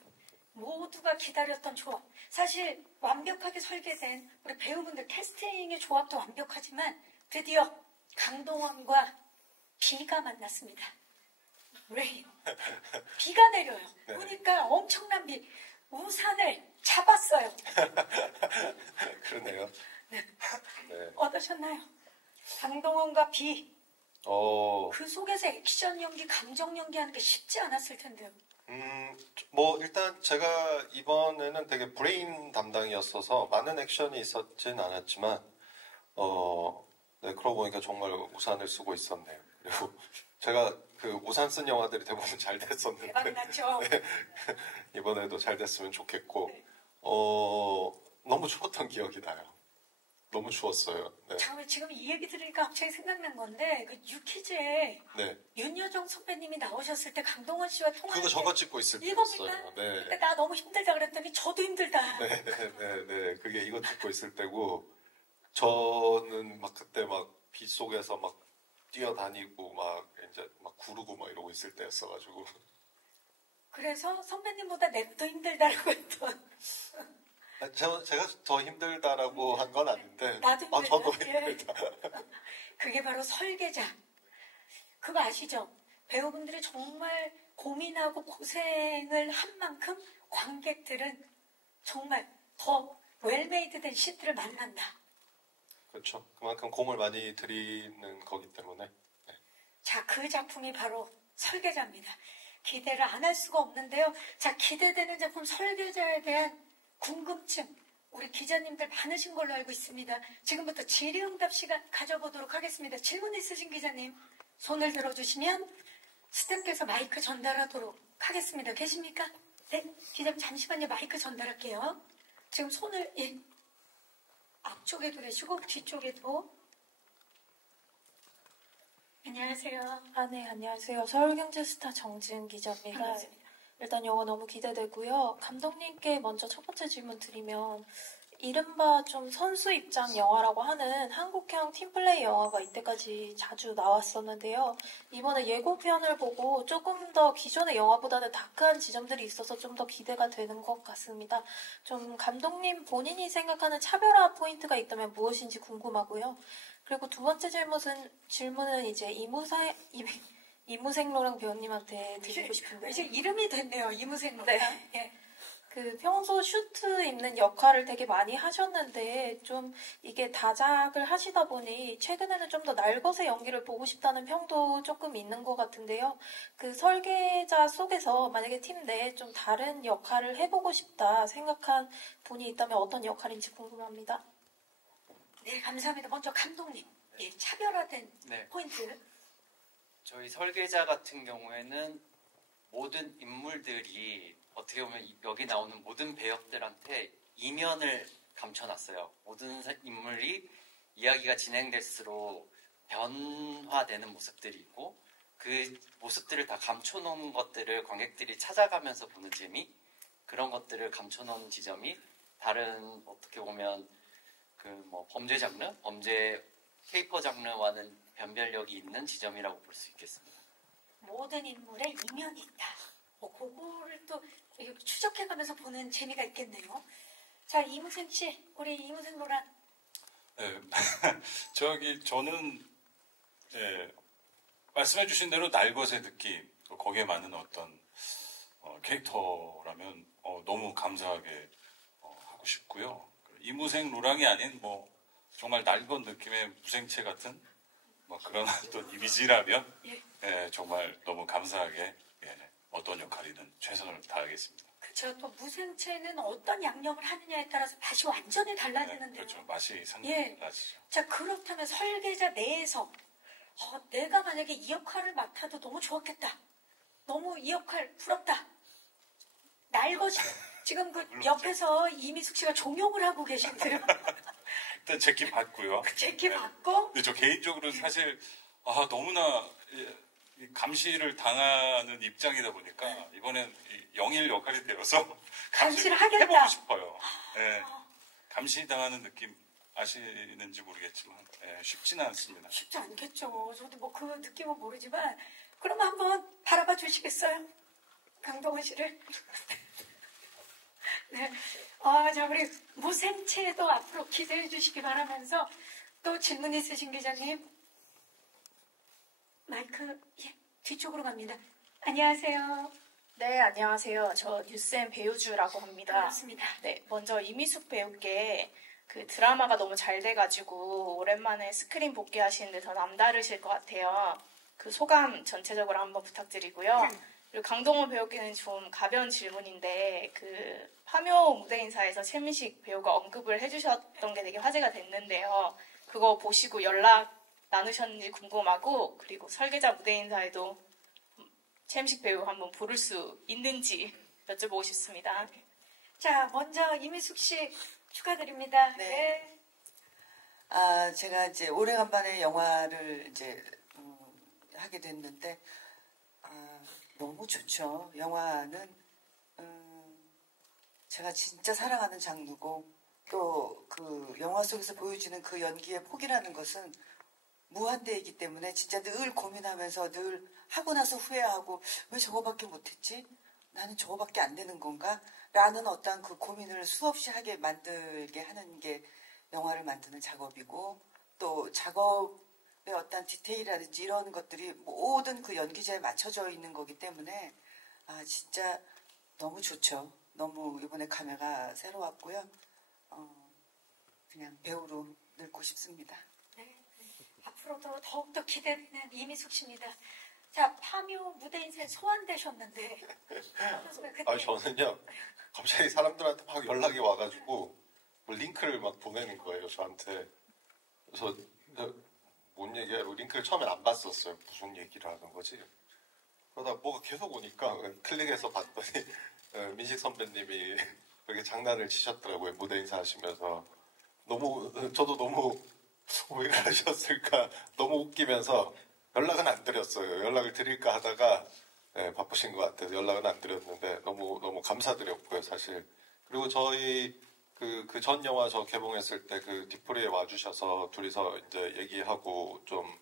모두가 기다렸던 조합. 사실 완벽하게 설계된 우리 배우분들 캐스팅의 조합도 완벽하지만 드디어 강동원과 비가 만났습니다. 레인. 비가 내려요. 네. 보니까 엄청난 비. 우산을 잡았어요. 그러네요. 네. 네. 어떠셨나요? 강동원과 비. 어, 그 속에서 액션 연기, 감정 연기하는 게 쉽지 않았을 텐데요. 뭐 일단 제가 이번에는 되게 브레인 담당이었어서 많은 액션이 있었진 않았지만 네, 그러고 보니까 정말 우산을 쓰고 있었네요. 그리고 제가 그 우산 쓴 영화들이 대부분 잘 됐었는데 대박이 났죠. 네. 이번에도 잘 됐으면 좋겠고 네. 너무 추웠던 기억이 나요. 너무 추웠어요. 네. 잠깐만, 지금 이 얘기 들으니까 갑자기 생각난 건데 그 유퀴즈에 네. 윤여정 선배님이 나오셨을 때 강동원 씨와 통화할 그거 때 저거 찍고 있을 이겁니까? 때였어요. 네. 그러니까 나 너무 힘들다 그랬더니 저도 힘들다. 네. 그게 이거 찍고 있을 때고, 저는 막 그때 막 비 속에서 막 뛰어다니고 막 이제 막 구르고 막 이러고 있을 때였어가지고. 그래서 선배님보다 내가 더 힘들다라고 했던. 제가 더 힘들다라고 한 건 아닌데. 나도 힘들다. 저도 예. 힘들다. 그게 바로 설계자. 그거 아시죠? 배우분들이 정말 고민하고 고생을 한 만큼 관객들은 정말 더 웰메이드된 시트를 만난다. 그렇죠. 그만큼 공을 많이 들이는 거기 때문에. 네. 자, 그 작품이 바로 설계자입니다. 기대를 안 할 수가 없는데요. 자, 기대되는 작품 설계자에 대한 궁금증, 우리 기자님들 많으신 걸로 알고 있습니다. 지금부터 질의응답 시간 가져보도록 하겠습니다. 질문 있으신 기자님 손을 들어주시면 스태프께서 마이크 전달하도록 하겠습니다. 계십니까? 네, 기자님 잠시만요. 마이크 전달할게요. 지금 손을 앞쪽에도 계시고 뒤쪽에도. 안녕하세요. 네, 안녕하세요. 서울경제스타 정지은 기자입니다. 반갑습니다. 일단 영화 너무 기대되고요. 감독님께 먼저 첫 번째 질문 드리면 이른바 좀 선수 입장 영화라고 하는 한국형 팀플레이 영화가 이때까지 자주 나왔었는데요. 이번에 예고편을 보고 조금 더 기존의 영화보다는 다크한 지점들이 있어서 좀 더 기대가 되는 것 같습니다. 좀 감독님 본인이 생각하는 차별화 포인트가 있다면 무엇인지 궁금하고요. 그리고 두 번째 질문은 이제 이무생로랑 배우님한테 드리고 싶은데 이제 이름이 됐네요. 이무생로. 네. 예. 그 평소 슈트 입는 역할을 되게 많이 하셨는데 좀 이게 다작을 하시다 보니 최근에는 좀 더 날것의 연기를 보고 싶다는 평도 조금 있는 것 같은데요. 그 설계자 속에서 만약에 팀 내에 좀 다른 역할을 해보고 싶다 생각한 분이 있다면 어떤 역할인지 궁금합니다. 네, 감사합니다. 먼저 감독님. 예, 차별화된 네. 포인트. 저희 설계자 같은 경우에는 모든 인물들이 어떻게 보면 여기 나오는 모든 배역들한테 이면을 감춰놨어요. 모든 인물이 이야기가 진행될수록 변화되는 모습들이 있고 그 모습들을 다 감춰놓은 것들을 관객들이 찾아가면서 보는 재미, 그런 것들을 감춰놓은 지점이 다른 어떻게 보면 그 뭐 범죄 장르, 범죄 케이퍼 장르와는 변별력이 있는 지점이라고 볼 수 있겠습니다. 모든 인물의 이면이 있다. 그거를 또 추적해가면서 보는 재미가 있겠네요. 자, 이무생 씨, 우리 이무생 로란. 네. 저는 말씀해주신 대로 날것의 느낌, 거기에 맞는 어떤 캐릭터라면 너무 감사하게 하고 싶고요. 이무생 로랑이 아닌 뭐 정말 날것 느낌의 무생채 같은 뭐 그런 어떤 이미지라면 정말 너무 감사하게 어떤 역할이든 최선을 다하겠습니다. 그렇죠. 또 무생채는 어떤 양념을 하느냐에 따라서 맛이 완전히 달라지는데요. 그렇죠. 맛이 예. 달라지죠. 자, 그렇다면 설계자 내에서 내가 만약에 이 역할을 맡아도 너무 좋았겠다. 너무 이 역할 부럽다. 날것이 지금 그 옆에서 이미숙 씨가 종용을 하고 계신데요. 일단 제키 받고요. 제키 받고. 근데 저 개인적으로 사실 너무나 감시를 당하는 입장이다 보니까 이번엔 영일 역할이 되어서 감시를 하겠다. 해보고 싶어요. 감시 당하는 느낌 아시는지 모르겠지만 쉽지는 않습니다. 쉽지 않겠죠. 저도 뭐 그 느낌은 모르지만 그럼 한번 바라봐 주시겠어요? 강동원 씨를. 네. 자, 우리 무생채도 앞으로 기대해 주시기 바라면서 또 질문 있으신 기자님. 마이크, 예, 뒤쪽으로 갑니다. 안녕하세요. 네, 안녕하세요. 저 뉴스앤 배우주라고 합니다. 반갑습니다. 네, 먼저 이미숙 배우께 그 드라마가 너무 잘 돼가지고 오랜만에 스크린 복귀하시는데 더 남다르실 것 같아요. 그 소감 전체적으로 한번 부탁드리고요. 그리고 강동원 배우께는 좀 가벼운 질문인데 그 파묘 무대 인사에서 최민식 배우가 언급을 해주셨던 게 되게 화제가 됐는데요. 그거 보시고 연락 나누셨는지 궁금하고 그리고 설계자 무대 인사에도 최민식 배우 한번 부를 수 있는지 여쭤보고 싶습니다. 자, 먼저 이미숙 씨 축하드립니다. 네. 제가 이제 오래간만에 영화를 이제 하게 됐는데 너무 좋죠. 영화는 제가 진짜 사랑하는 장르고 또 그 영화 속에서 보여지는 그 연기의 폭이라는 것은 무한대이기 때문에 진짜 늘 고민하면서 늘 하고 나서 후회하고 왜 저거밖에 못했지? 나는 저거밖에 안 되는 건가? 라는 어떤 그 고민을 수없이 하게 만들게 하는 게 영화를 만드는 작업이고 또 작업의 어떤 디테일이라든지 이런 것들이 모든 그 연기자에 맞춰져 있는 거기 때문에 진짜 너무 좋죠. 너무 이번에 감회가 새로웠고요. 그냥 배우로 늙고 싶습니다. 네. 앞으로도 더욱더 기대되는 이미숙 씨입니다. 자, 파묘 무대 인생 소환되셨는데. 저는요, 갑자기 사람들한테 막 연락이 와가지고, 링크를 막 보내는 거예요, 저한테. 그래서, 뭔 얘기야? 링크를 처음엔 안 봤었어요. 무슨 얘기를 하는 거지? 그러다 뭐가 계속 오니까 클릭해서 봤더니, 민식 선배님이 그렇게 장난을 치셨더라고요, 무대 인사하시면서. 저도 너무, 왜 그러셨을까? 너무 웃기면서 연락은 안 드렸어요. 연락을 드릴까 하다가 바쁘신 것 같아서 연락은 안 드렸는데 너무 감사드렸고요, 사실. 그리고 저희 그 전 영화 저 개봉했을 때 그 디프리에 와주셔서 둘이서 이제 얘기하고 좀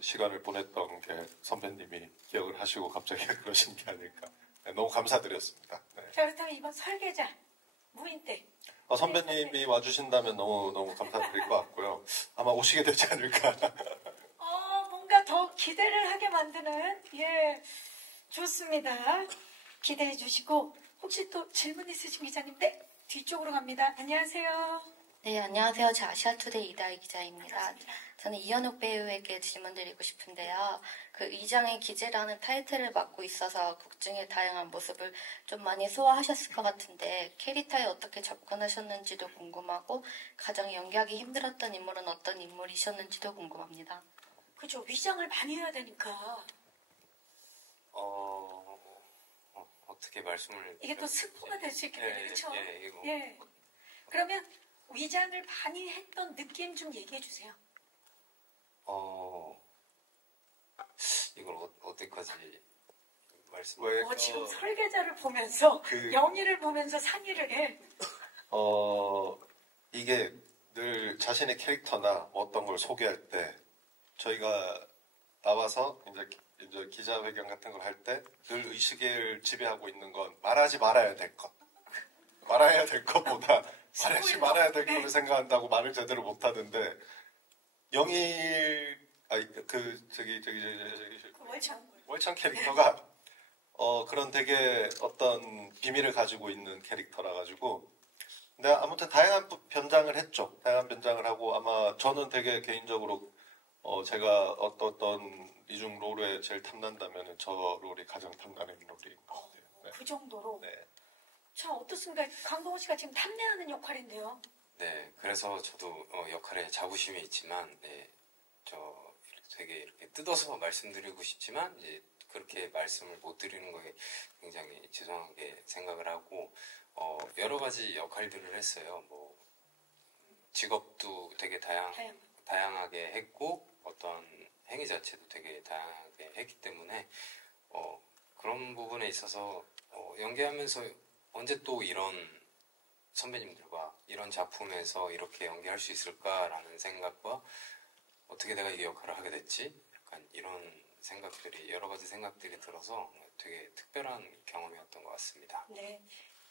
시간을 보냈던 게 선배님이 기억을 하시고 갑자기 그러신 게 아닐까. 너무 감사드렸습니다. 네. 자, 그렇다면 이번 설계자 무인 때. 선배님이 와주신다면 너무 감사드릴 것 같고요. 아마 오시게 되지 않을까. 뭔가 더 기대를 하게 만드는, 예, 좋습니다. 기대해 주시고, 혹시 또 질문 있으신 기자님? 네, 뒤쪽으로 갑니다. 안녕하세요. 네, 안녕하세요. 저 아시아투데이 이다희 기자입니다. 저는 이현욱 배우에게 질문드리고 싶은데요. 그 이장의 기재라는 타이틀을 맡고 있어서 곡 중의 다양한 모습을 좀 많이 소화하셨을 것 같은데 캐릭터에 어떻게 접근하셨는지도 궁금하고 가장 연기하기 힘들었던 인물은 어떤 인물이셨는지도 궁금합니다. 그죠, 위장을 많이 해야 되니까. 어떻게 말씀을 이게 또 스포가 될 수 있기 때문에, 그렇죠? 예. 그러면 위장을 많이 했던 느낌 좀 얘기해 주세요. 이걸 어디까지 말씀? 지금 설계자를 보면서 영희를 보면서 상의를 해. 이게 늘 자신의 캐릭터나 어떤 걸 소개할 때 저희가 나와서 이제 기자회견 같은 걸 할 때 늘 의식을 지배하고 있는 건 말하지 말아야 될 것. 말아야 될 것보다 말하지 말아야 될 거를 생각한다고 말을 제대로 못 하는데 월창 캐릭터가 그런 되게 어떤 비밀을 가지고 있는 캐릭터라 가지고 근데 아무튼 다양한 변장을 했죠. 다양한 변장을 하고 아마 저는 되게 개인적으로 제가 어떤 이중 롤에 제일 탐난다면 저 롤이 가장 탐나는 롤인 것 같아요. 네. 그 정도로? 네. 자, 어떻습니까? 강동원 씨가 지금 탐내하는 역할인데요. 네, 그래서 저도 역할에 자부심이 있지만, 저 되게 이렇게 뜯어서 말씀드리고 싶지만, 이제 그렇게 말씀을 못 드리는 거에 굉장히 죄송하게 생각을 하고, 여러 가지 역할들을 했어요. 뭐, 직업도 되게 다양하게 했고, 어떤 행위 자체도 되게 다양하게 했기 때문에, 그런 부분에 있어서, 연기하면서 언제 또 이런 선배님들과 이런 작품에서 이렇게 연기할 수 있을까라는 생각과 어떻게 내가 이 역할을 하게 됐지? 약간 이런 여러 가지 생각들이 들어서 되게 특별한 경험이었던 것 같습니다. 네.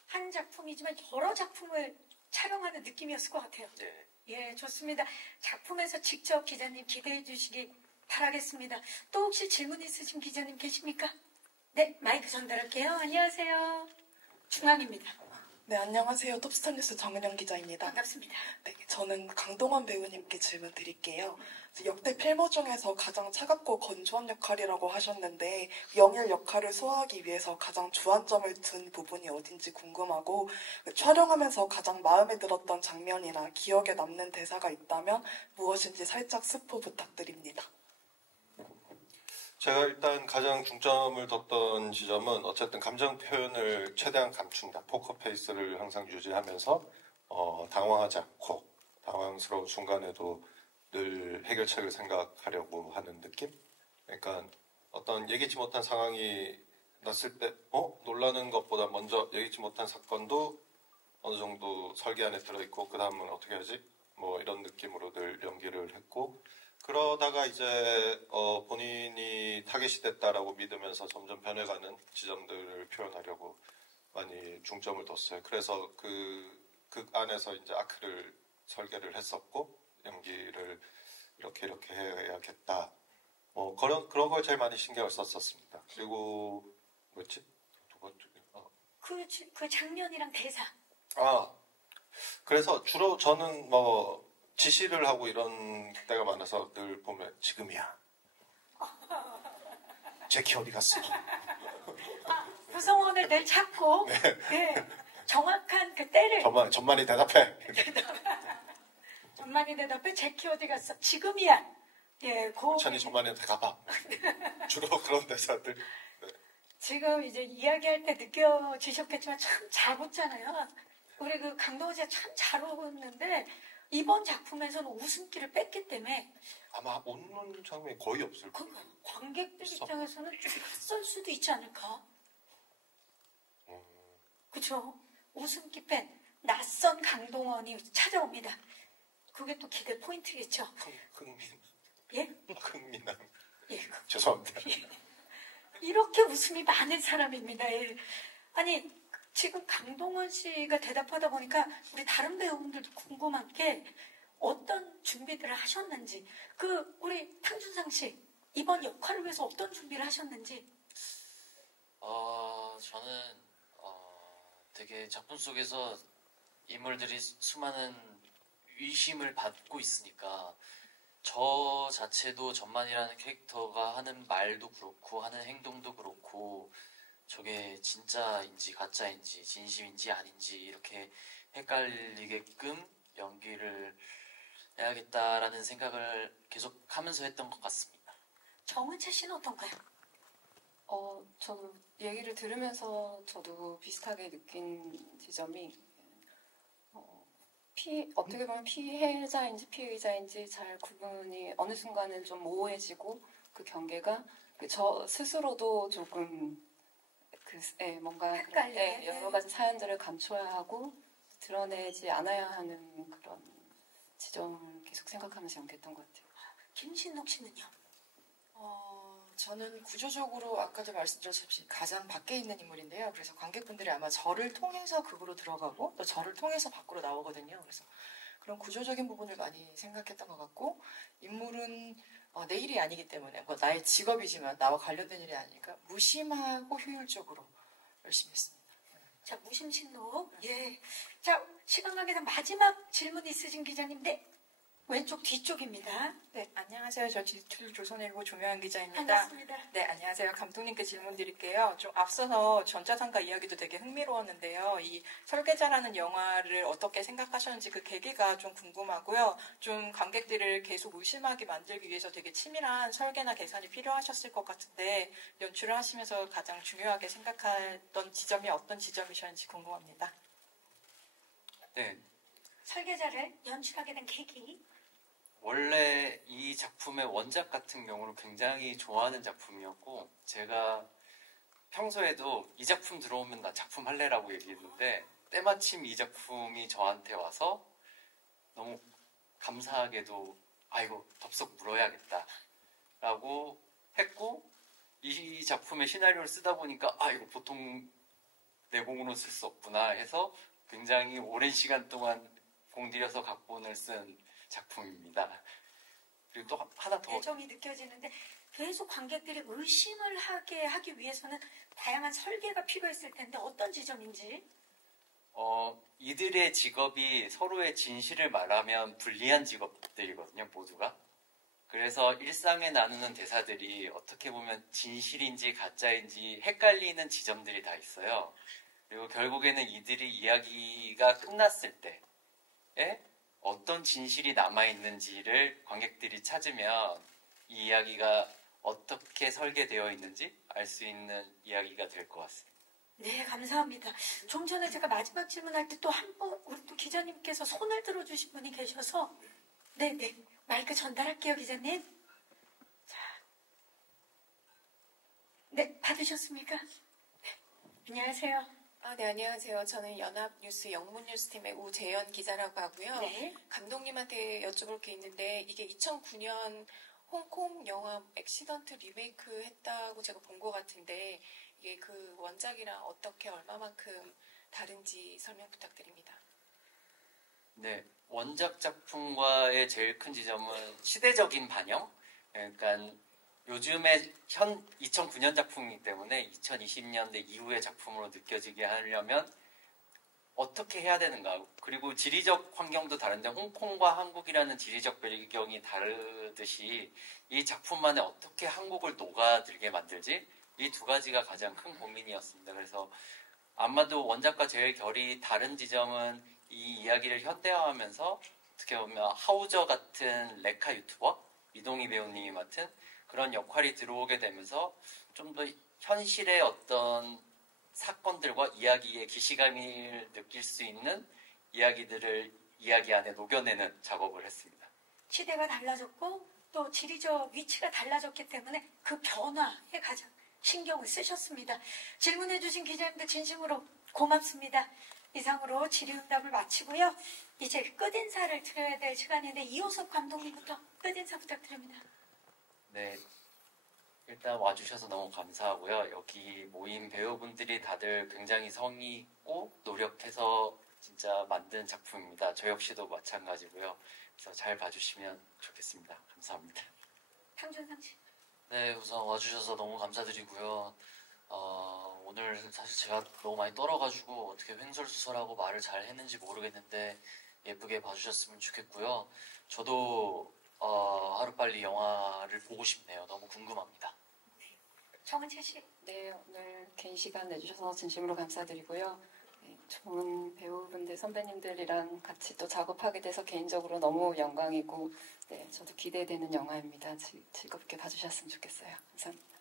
한 작품이지만 여러 작품을 촬영하는 느낌이었을 것 같아요. 네. 예, 좋습니다. 작품에서 직접 기자님 기대해 주시기 바라겠습니다. 또 혹시 질문 있으신 기자님 계십니까? 네, 마이크 전달할게요. 안녕하세요. 중앙입니다. 네, 안녕하세요. 톱스타뉴스 정은영 기자입니다. 반갑습니다. 네, 저는 강동원 배우님께 질문 드릴게요. 역대 필모 중에서 가장 차갑고 건조한 역할이라고 하셨는데 영일 역할을 소화하기 위해서 가장 주안점을 둔 부분이 어딘지 궁금하고 촬영하면서 가장 마음에 들었던 장면이나 기억에 남는 대사가 있다면 무엇인지 살짝 스포 부탁드립니다. 제가 일단 가장 중점을 뒀던 지점은 어쨌든 감정 표현을 최대한 감춘다. 포커페이스를 항상 유지하면서 당황하지 않고 당황스러운 순간에도 늘 해결책을 생각하려고 하는 느낌? 그러니까 어떤 예기치 못한 상황이 났을 때 놀라는 것보다 먼저 예기치 못한 사건도 어느 정도 설계 안에 들어있고 그 다음은 어떻게 하지? 뭐 이런 느낌으로 늘 연기를 했고 그러다가 이제 본인이 타겟이 됐다라고 믿으면서 점점 변해가는 지점들을 표현하려고 많이 중점을 뒀어요. 그래서 그 안에서 이제 아크를 설계를 했었고 연기를 이렇게 해야겠다. 그런 걸 제일 많이 신경을 썼었습니다. 그리고 뭐였지? 두 번째. 그 장면이랑 대사. 그래서 주로 저는 지시를 하고 이런 때가 많아서 늘 보면 지금이야. 제키 어디 갔어? 구성원을 늘 찾고 네. 정확한 그 때를 전만이 대답해. 전만이 대답해. 제키 어디 갔어? 지금이야. 예, 천이 전만이한테 가봐. 주로 그런 대사들. 네. 지금 이제 이야기할 때 느껴지셨겠지만 참 잘 웃잖아요. 우리 그 강동원 씨가 참 잘 웃었는데 이번 작품에서는 웃음기를 뺐기 때문에 아마 웃는 장면이 거의 없을 거예요. 관객들 입장에서는 좀 낯설 수도 있지 않을까? 그렇죠? 웃음기 뺀 낯선 강동원이 찾아옵니다. 그게 또 기대 포인트겠죠? 예? 흥미남. 예. 죄송합니다. 이렇게 웃음이 많은 사람입니다. 예. 아니 지금 강동원 씨가 대답하다 보니까 우리 다른 배우분들도 궁금한 게 어떤 준비들을 하셨는지 우리 탕준상 씨 이번 역할을 위해서 어떤 준비를 하셨는지 저는 되게 작품 속에서 인물들이 수많은 의심을 받고 있으니까 저 자체도 전만이라는 캐릭터가 하는 말도 그렇고 하는 행동도 그렇고 저게 진짜인지 가짜인지 진심인지 아닌지 이렇게 헷갈리게끔 연기를 해야겠다라는 생각을 계속 하면서 했던 것 같습니다. 정은채 씨는 어떤가요? 저도 얘기를 들으면서 저도 비슷하게 느낀 지점이 어떻게 보면 피해자인지 피의자인지 잘 구분이 어느 순간은 좀 모호해지고 그 경계가 저 스스로도 조금 뭔가 여러 가지 사연들을 감춰야 하고 드러내지 않아야 하는 그런 지점을 계속 생각하면서 연기했던 것 같아요. 김신옥 씨는요? 저는 구조적으로 아까도 말씀드렸듯이 가장 밖에 있는 인물인데요. 그래서 관객분들이 아마 저를 통해서 극으로 들어가고 또 저를 통해서 밖으로 나오거든요. 그래서 그런 구조적인 부분을 많이 생각했던 것 같고 인물은 내 일이 아니기 때문에 나의 직업이지만 나와 관련된 일이 아니니까 무심하고 효율적으로 열심히 했습니다. 자, 무심신록. 예. 자, 시간 관계상 마지막 질문 있으신 기자님. 네. 왼쪽 뒤쪽입니다. 네, 안녕하세요. 저 지출 조선일보 조명현 기자입니다. 반갑습니다. 네, 안녕하세요. 감독님께 질문 드릴게요. 좀 앞서서 전자상가 이야기도 되게 흥미로웠는데요. 이 설계자라는 영화를 어떻게 생각하셨는지 그 계기가 좀 궁금하고요. 좀 관객들을 계속 의심하게 만들기 위해서 되게 치밀한 설계나 계산이 필요하셨을 것 같은데 연출을 하시면서 가장 중요하게 생각했던 지점이 어떤 지점이셨는지 궁금합니다. 네. 설계자를 연출하게 된 계기. 원래 이 작품의 원작 같은 경우는 굉장히 좋아하는 작품이었고 제가 평소에도 이 작품 들어오면 나 작품 할래라고 얘기했는데 때마침 이 작품이 저한테 와서 너무 감사하게도 이거 덥석 물어야겠다 라고 했고 이 작품의 시나리오를 쓰다 보니까 아 이거 보통 내공으로 쓸 수 없구나 해서 굉장히 오랜 시간 동안 공들여서 각본을 쓴 작품입니다. 그리고 또 하나 더 애정이 느껴지는데 계속 관객들이 의심을 하기 위해서는 다양한 설계가 필요했을 텐데 어떤 지점인지? 이들의 직업이 서로의 진실을 말하면 불리한 직업들이거든요, 모두가. 그래서 일상에 나누는 대사들이 어떻게 보면 진실인지 가짜인지 헷갈리는 지점들이 다 있어요. 그리고 결국에는 이들이 이야기가 끝났을 때에 어떤 진실이 남아있는지를 관객들이 찾으면 이 이야기가 어떻게 설계되어 있는지 알 수 있는 이야기가 될 것 같습니다. 네, 감사합니다. 좀 전에 제가 마지막 질문할 때 또 한 번 우리 또 기자님께서 손을 들어주신 분이 계셔서 네, 마이크 전달할게요, 기자님. 자, 네, 받으셨습니까? 네, 안녕하세요. 네, 안녕하세요. 저는 연합뉴스 영문뉴스팀의 우재현 기자라고 하고요. 네. 감독님한테 여쭤볼 게 있는데 이게 2009년 홍콩 영화 액시던트 리메이크 했다고 제가 본 것 같은데 이게 그 원작이랑 어떻게 얼마만큼 다른지 설명 부탁드립니다. 네, 원작 작품과의 제일 큰 지점은 시대적인 반영. 그러니까 요즘에 2009년 작품이기 때문에 2020년대 이후의 작품으로 느껴지게 하려면 어떻게 해야 되는가. 그리고 지리적 환경도 다른데 홍콩과 한국이라는 지리적 배경이 다르듯이 이 작품만에 어떻게 한국을 녹아들게 만들지? 이 두 가지가 가장 큰 고민이었습니다. 그래서 아마도 원작과 제일 결이 다른 지점은 이 이야기를 현대화하면서 어떻게 보면 하우저 같은 레카 유튜버, 이동희 배우님이 맡은 그런 역할이 들어오게 되면서 좀 더 현실의 어떤 사건들과 이야기의 기시감을 느낄 수 있는 이야기들을 이야기 안에 녹여내는 작업을 했습니다. 시대가 달라졌고 또 지리적 위치가 달라졌기 때문에 그 변화에 가장 신경을 쓰셨습니다. 질문해 주신 기자님들 진심으로 고맙습니다. 이상으로 질의응답을 마치고요. 이제 끝인사를 드려야 될 시간인데 이호섭 감독님부터 끝인사 부탁드립니다. 네, 일단 와주셔서 너무 감사하고요. 여기 모인 배우분들이 다들 굉장히 성의 있고 노력해서 진짜 만든 작품입니다. 저 역시도 마찬가지고요. 그래서 잘 봐주시면 좋겠습니다. 감사합니다. 탕준상 씨. 네, 우선 와주셔서 너무 감사드리고요. 오늘 사실 제가 너무 많이 떨어가지고 어떻게 횡설수설하고 말을 잘 했는지 모르겠는데 예쁘게 봐주셨으면 좋겠고요. 저도 하루빨리 영화를 보고 싶네요. 너무 궁금합니다. 정은채 씨. 네, 오늘 긴 시간 내주셔서 진심으로 감사드리고요. 네, 좋은 배우분들, 선배님들이랑 같이 또 작업하게 돼서 개인적으로 너무 영광이고, 네, 저도 기대되는 영화입니다. 즐겁게 봐주셨으면 좋겠어요. 감사합니다.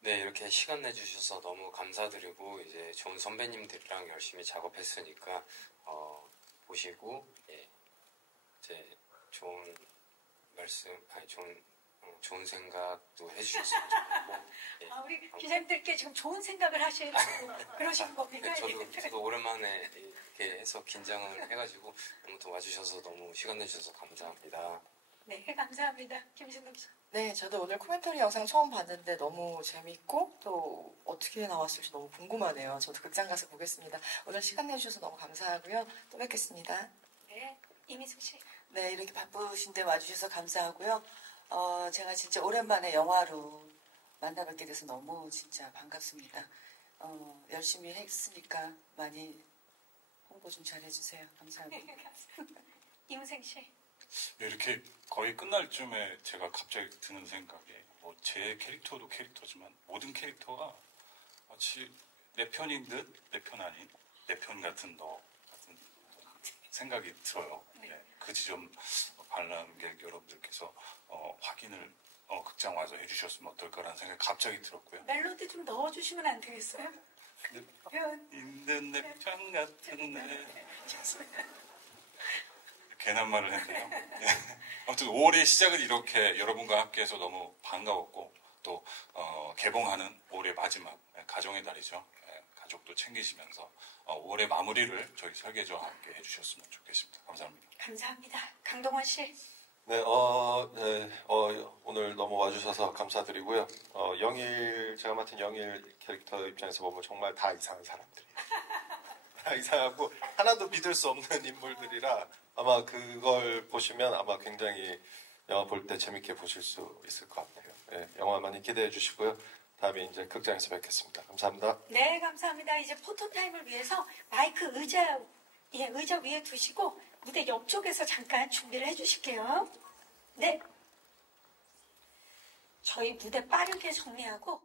네, 이렇게 시간 내주셔서 너무 감사드리고, 이제 좋은 선배님들이랑 열심히 작업했으니까, 보시고, 예, 이제 좋은 말씀, 좋은 생각도 해주셨으면 좋겠고. 예. 우리 기자님들께 지금 좋은 생각을 하시려고 그러신 겁니다. 네, 저도 오랜만에 이렇게 해서 긴장을 해가지고 아무튼 와주셔서 너무 시간 내주셔서 감사합니다. 네, 감사합니다. 김신동 씨. 네, 저도 오늘 코멘터리 영상 처음 봤는데 너무 재밌고 또 어떻게 나왔을지 너무 궁금하네요. 저도 극장 가서 보겠습니다. 오늘 시간 내주셔서 너무 감사하고요. 또 뵙겠습니다. 네, 이미숙 씨. 네, 이렇게 바쁘신데 와주셔서 감사하고요. 제가 진짜 오랜만에 영화로 만나 뵙게 돼서 너무 진짜 반갑습니다. 열심히 했으니까 많이 홍보 좀 잘 해주세요. 감사합니다. 이무생 씨. 이렇게 거의 끝날 쯤에 제가 갑자기 드는 생각이 뭐 제 캐릭터도 캐릭터지만 모든 캐릭터가 마치 내 편인 듯 내 편 아닌 내 편 같은 너 같은 생각이 들어요. 네, 그 지점 관람객 여러분들께서 확인을 극장 와서 해주셨으면 어떨까라는 생각이 갑자기 들었고요. 멜로디 좀 넣어주시면 안 되겠어요? 있는 내 편 같은 내 괜한 말을 했네요. 네. 아무튼 5월의 시작은 이렇게 여러분과 함께해서 너무 반가웠고 또 개봉하는 올해 마지막 가정의 달이죠. 가족도 챙기시면서 5월의 마무리를 저희 설계자와 함께 해주셨으면 좋겠습니다. 감사합니다. 감사합니다. 강동원 씨. 오늘 너무 와주셔서 감사드리고요. 제가 맡은 영일 캐릭터 입장에서 보면 정말 다 이상한 사람들이에요. 다 이상하고 하나도 믿을 수 없는 인물들이라 아마 그걸 보시면 아마 굉장히 영화 볼 때 재밌게 보실 수 있을 것 같아요. 예, 영화 많이 기대해 주시고요. 다음에 이제 극장에서 뵙겠습니다. 감사합니다. 네, 감사합니다. 이제 포토타임을 위해서 마이크 의자 위에 두시고 무대 옆쪽에서 잠깐 준비를 해주실게요. 네. 저희 무대 빠르게 정리하고